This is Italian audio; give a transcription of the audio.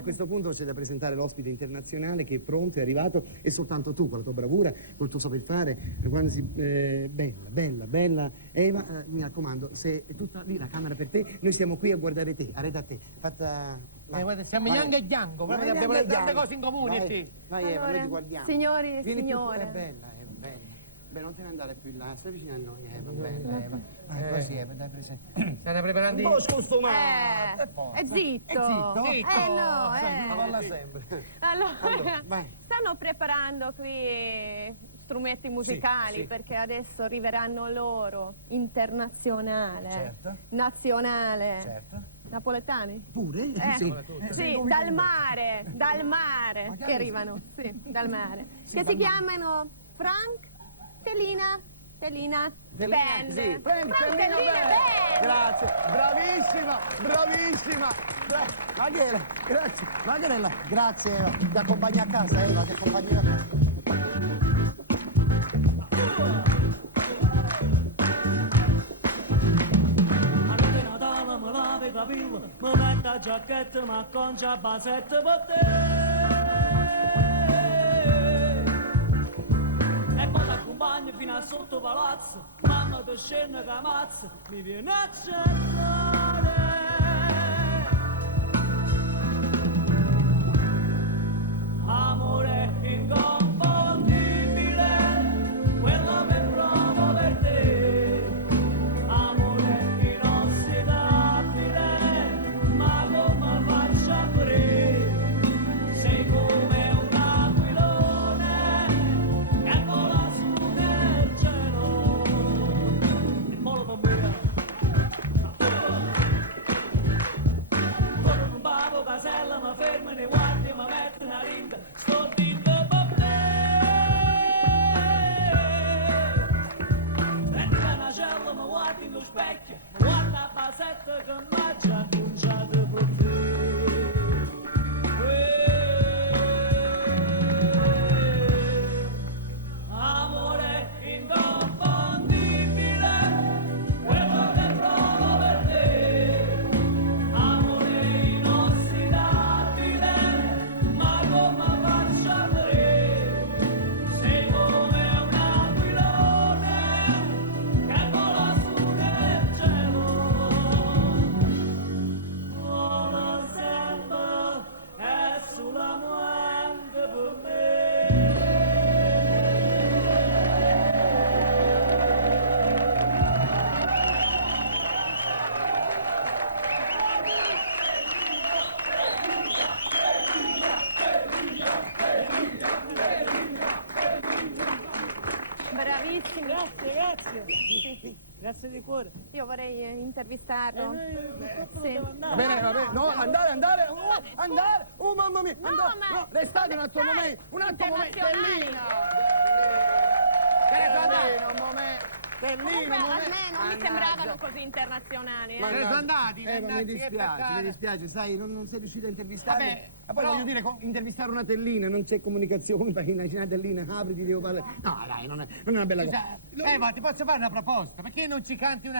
a questo punto c'è da presentare l'ospite internazionale che è pronto, è arrivato, e soltanto tu, con la tua bravura, col tuo saper fare, quando si... bella. Eva, mi raccomando, se è tutta lì la camera per te, noi siamo qui a guardare te, arreda a te. Fatta... Guarda, siamo yang e yang, proprio abbiamo le tante cose in comune. Vai Eva, noi ti guardiamo. Signori e Vieni signore. Più, è bella. Beh, non te ne andare più in là, stai vicino a noi, Eva, bella, Eva. Vai, così, Eva, dai presente. State preparando? Un po' scostumato. Zitto. Zitto? No, Ma parla sempre. Allora, vai. stanno preparando qui strumenti musicali sì. perché adesso arriveranno loro, internazionale, Certo. nazionale. Certo. Napoletani? Pure? Sì, dal mare che arrivano, sì, dal mare. Che si chiamano Frank, Tellina Band. Sì. Frank Tellina Tellina Band. Grazie, bravissima. Mariela, grazie. Mariela, grazie Eva. Ti accompagni a casa, Eva, ti accompagni a casa. Mi metto a giacchetta, ma concia basetta per te. E poi ti accompagno fino a sotto palazzo, mamma ti scende che ammazza, mi viene a cercare. Amore inconfondibile, quello che provo per te. Amore inossidabile, ma come faccio a credere? Sei come un aquilone che vola su nel cielo. E vola per me. Come un bavo casella mi fermo nei guardi e mi metto una rinda. Sto dito per te. Prendi una cella, mi guardi in lo specchio, mi guarda la basetta che mi ha già conciato per te. Amore inconfondibile, quello che provo per te. Amore inossidabile, ma come faccio a credere? Sei come un aquilone che vola su nel cielo. Vola sempre e sulla mente per me. Bravissimi. Grazie. Sì. Grazie di cuore. Io vorrei intervistarlo. Sì. Va bene, no, andare, oh mamma mia, andare, ma- no, restate un attimo, un attimo, Internazionali. Comunque Tellino, a me non mi sembravano così internazionali. Se ne sono andati, mi mannaggia, che peccato. dispiace, sai, non sei riuscito a intervistare. Vabbè, Ma poi però- voglio dire, intervistare una tellina, non c'è comunicazione, perché una tellina, apri, ti devo parlare. No, dai, non è una bella cosa. Eva, ti posso fare una proposta? Perché non ci canti una